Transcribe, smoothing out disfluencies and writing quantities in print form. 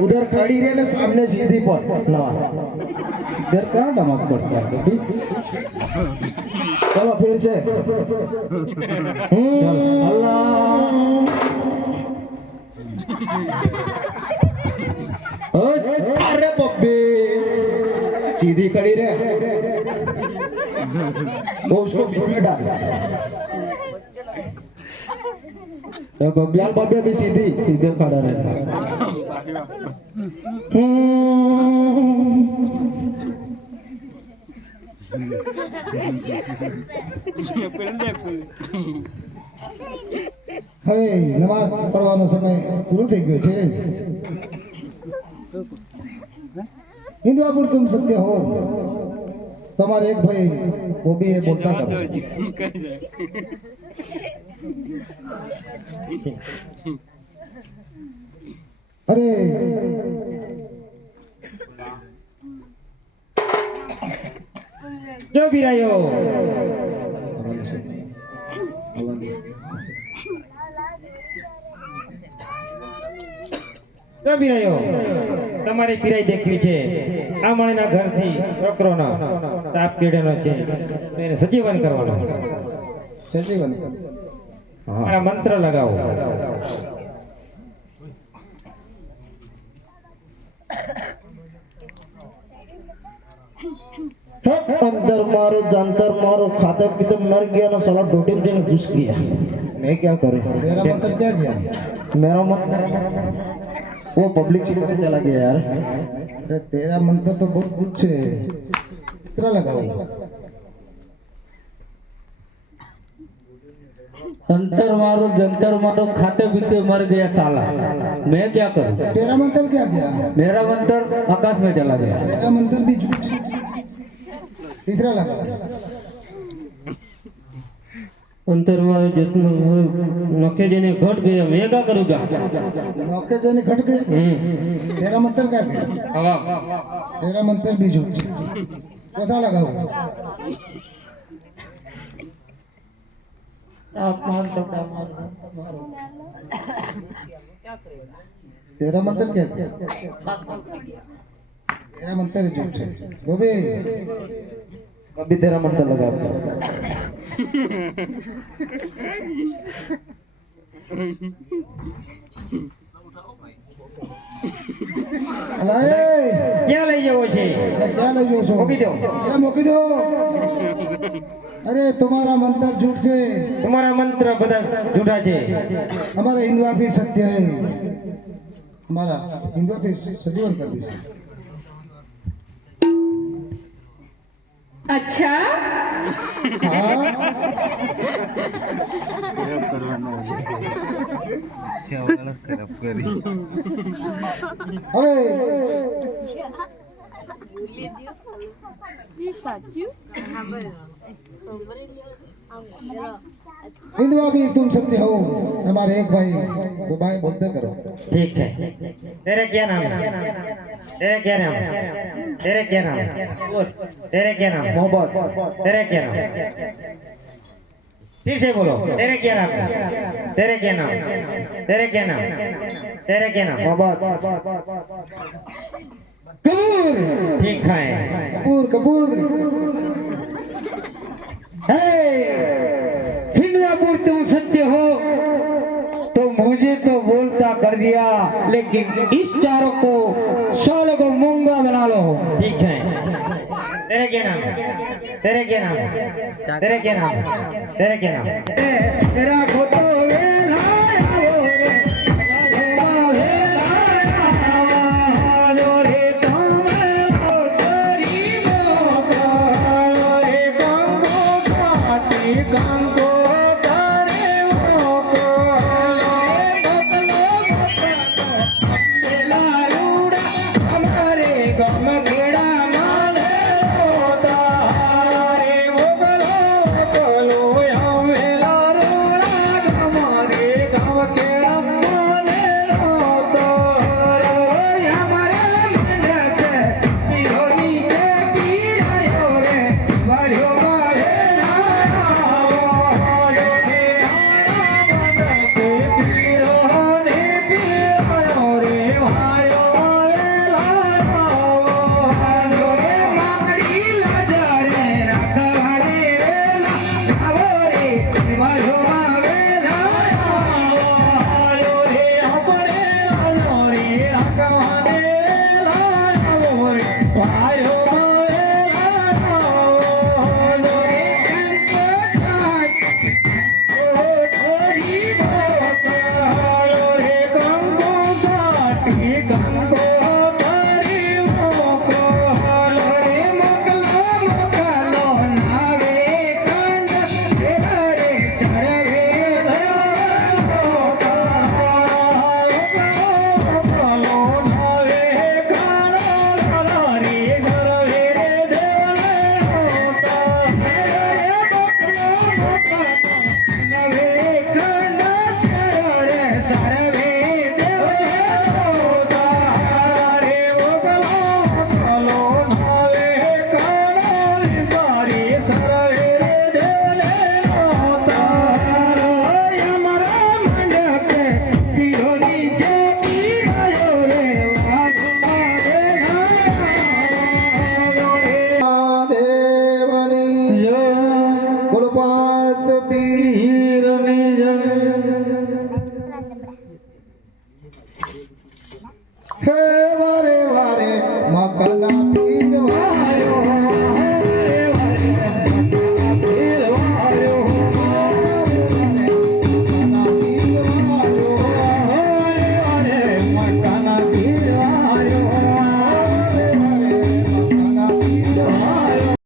उधर खड़ी रहे ना सामने सीधी पर ना इधर कहाँ दमाग पड़ता है कभी? चलो फिर से अल्लाह अरे बब्बे सीधी खड़ी रहे वो उसको बीच में डाल यार बब्बे भी सीधी सीधे खड़ा रहता હવે નમાઝ પઢવાનો સમય પૂરો થઈ ગયો છે હિન્દુઆપુર तुम सत्य हो તમારે એક ભાઈ वो भी है बोलता था अरे जो भी रहे हो जो भी रहे हो તમારી પીરાઈ દેખવી છે આ માણેના ઘરથી છોકરોનો તાપ કીડેનો છે તો એને સજીવન કરવાનો સજીવન મારા મંત્ર લગાવો अंदर मारो जंतर मारो खाते पीते मर गया ना साला डोटी में घुस गया मैं क्या करूं तेरा मंत्र क्या किया मेरा मंत्र वो पब्लिक सीट पे चला गया यार अरे तेरा मंत्र तो बहुत कुछ है कितना लगाओ अंतर मारो जंतर मारो खाते पीते मर गया साला मैं क्या करूं तेरा मंत्र क्या किया मेरा मंत्र आकाश में चला गया तेरा मंत्र भी झूठ तीसरा लगा अंतर मारो जितना नौके जने घट गया मैं क्या करूंगा नौके जने घट गए तेरा मंत्र क्या किया हवा तेरा मंत्र भी झूठ कैसा लगा तेरा मंत्र क्या किया तेरा मंत्र झूठ है वो भी अभी तेरा मंत्र लगा क्या લઈ જવો છે क्या लगे છો મૂકી દો क्या મૂકી दो अरे तुम्हारा मंत्र झूठ है તમારા મંત્ર બધા જૂઠા છે हमारा हिंदुआ फिर सत्य है हमारा हिंदुआ फिर सजीवन कर दी अच्छा हाँ अरे हिंदुआ भी तुम सत्य हो हमारे एक भाई वो भाई बोलते करो ठीक है तेरे क्या नाम है तेरे क्या नाम है तेरे क्या नाम है तेरे क्या नाम है मोहब्बत तेरे क्या नाम है फिर से बोलो तेरे क्या नाम है तेरे क्या नाम है तेरे क्या नाम है तेरे क्या नाम है मोहब्बत कपूर ठीक है कपूर कपूर हिंदुआपुर तुम सत्य हो तो मुझे तो बोलता कर दिया लेकिन इस चारों को सालों को मूंगा बना लो ठीक है तेरे क्या नाम है तेरे क्या नाम है तेरे क्या नाम है तेरे क्या नाम है तेरा खोतो દેવની જો બોલો પાંચ પીરની જય હે